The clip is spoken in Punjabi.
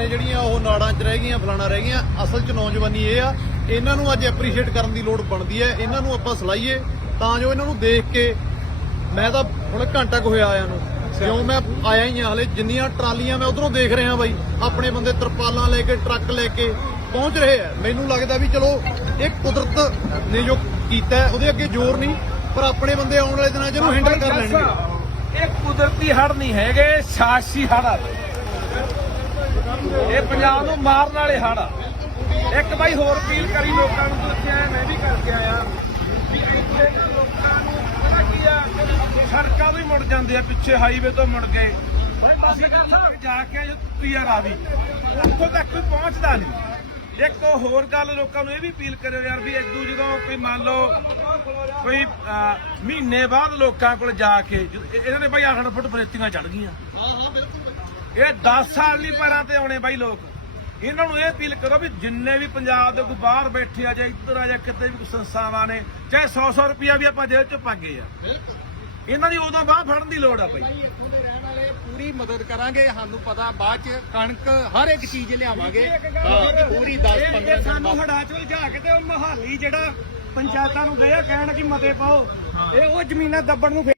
ਨੇ ਜਿਹੜੀਆਂ ਉਹ ਨਾੜਾਂ 'ਚ ਰਹਿ ਗਈਆਂ ਫਲਾਣਾ ਰਹਿ ਗਈਆਂ। ਅਸਲ 'ਚ ਨੌਜਵਾਨੀ ਇਹ ਆ ਇਹਨਾਂ ਨੂੰ ਅੱਜ ਐਪਰੀਸ਼ੀਏਟ ਕਰਨ ਦੀ ਲੋੜ ਬਣਦੀ ਹੈ। ਇਹਨਾਂ ਨੂੰ ਆਪਾਂ ਸਲਾਈਏ ਤਾਂ ਜੋ ਇਹਨਾਂ ਨੂੰ ਦੇਖ ਕੇ ਮੈਂ ਤਾਂ ਹੁਣ ਘੰਟਾ ਕੁ ਹੋਇਆ ਆਇਆ ਨੂੰ। ਕਿਉਂ ਮੈਂ ਆਇਆ ਹੀ ਆ ਹਲੇ ਜਿੰਨੀਆਂ ਟਰਾਲੀਆਂ ਮੈਂ ਉਧਰੋਂ ਦੇਖ ਰਿਹਾ ਬਾਈ ਆਪਣੇ ਬੰਦੇ ਤਰਪਾਲਾਂ ਲੈ ਕੇ ਟਰੱਕ ਲੈ ਕੇ ਪਹੁੰਚ ਰਹੇ ਆ। ਮੈਨੂੰ ਲੱਗਦਾ ਵੀ ਚਲੋ ਇਹ ਕੁਦਰਤ ਨੇ ਜੋ ਕੀਤਾ ਉਹਦੇ ਅੱਗੇ ਜ਼ੋਰ ਨਹੀਂ ਪਰ ਆਪਣੇ ਬੰਦੇ ਆਉਣ ਵਾਲੇ ਦਿਨਾਂ 'ਚ ਇਹਨੂੰ ਹੈਂਡਲ ਕਰ ਲੈਣਗੇ। ਇਹ ਕੁਦਰਤੀ ਹੜ ਨਹੀਂ ਹੈਗੇ ਸਾਜ਼ਿਸ਼ੀ ਹੜ ਆ। ਇਹ ਪੰਜਾਬ ਨੂੰ ਮਾਰਨ ਵਾਲੇ ਹੜ ਆ। ਇੱਕ ਬਾਈ ਹੋਰ ਅਪੀਲ ਕਰੀ ਲੋਕਾਂ ਨੂੰ, ਤੂੰ ਇੱਥੇ ਆਇਆ, ਮੈਂ ਵੀ ਕਰਕੇ ਆਇਆ। ਵੀ ਇੱਥੇ ਲੋਕਾਂ ਨੂੰ ਪਤਾ ਕੀ ਆ, ਸੜਕਾਂ ਤੋਂ ਮੁੜ ਜਾਂਦੇ ਆ, ਪਿੱਛੇ ਹਾਈਵੇ ਤੋਂ ਮੁੜ ਗਏ। ਅਸੀਂ ਤੱਕ ਜਾ ਕੇ ਜੋ ਪੀਆਰ ਆ ਉੱਥੋਂ ਤੱਕ ਕੋਈ ਪਹੁੰਚਦਾ ਨਹੀਂ। ਇੱਕ ਹੋਰ ਗੱਲ, ਲੋਕਾਂ ਨੂੰ ਇਹ ਵੀ ਅਪੀਲ ਕਰਿਓ ਯਾਰ ਵੀ ਇਦੋਂ ਜਦੋਂ ਕੋਈ ਮੰਨ ਲਓ, ਕੋਈ ਮਹੀਨੇ ਬਾਅਦ ਲੋਕਾਂ ਕੋਲ ਜਾ ਕੇ ਇਹਨਾਂ ਨੇ ਬਾਈ 8 ਫੁੱਟ ਬਰੇਤੀਆਂ ਚੜ ਗਈਆਂ। ਇਹ 10 ਸਾਲ ਨਹੀਂ ਪੈਰਾਂ ਤੇ ਆਉਣੇ ਬਾਈ ਲੋਕ। ਇਹਨਾਂ ਨੂੰ ਇਹ ਅਪੀਲ ਕਰੋ ਵੀ ਜਿੰਨੇ ਵੀ ਪੰਜਾਬ ਦੇ ਕੋਈ ਬਾਹਰ ਬੈਠੇ ਆ ਜਾਂ ਇੱਧਰ ਆ ਜਾਂ ਕਿਤੇ ਵੀ ਕੋਈ ਸੰਸਥਾਵਾਂ ਨੇ ਚਾਹੇ 100 100 ਰੁਪਿਆ ਵੀ ਆਪਾਂ ਜੇਬ ਚੋਂ ਪਾਗੇ ਆ। ਇਹਨਾਂ ਦੀ ਉਦੋਂ ਬਾਹ ਫੜਨ ਦੀ ਲੋੜ ਆ ਬਾਈ। ਪੂਰੀ ਮਦਦ ਕਰਾਂਗੇ ਸਾਨੂੰ ਪਤਾ ਬਾਅਦ ਚ ਕਣਕ ਹਰ ਇੱਕ ਚੀਜ਼ ਲਿਆਵਾਂਗੇ। ਪੂਰੀ 10 ਇਹ- 15 ਇਹ ਸਾਨੂੰ ਹੜਾ ਚ ਜਾ ਕੇ ਤੇ ਉਹ ਮਹਾਲੀ ਜਿਹੜਾ ਪੰਚਾਇਤਾਂ ਨੂੰ ਗਏ ਕਹਿਣ ਕਿ ਮਤੇ ਪਾਓ ਇਹ ਉਹ ਜ਼ਮੀਨਾਂ ਦੱਬਣ ਨੂੰ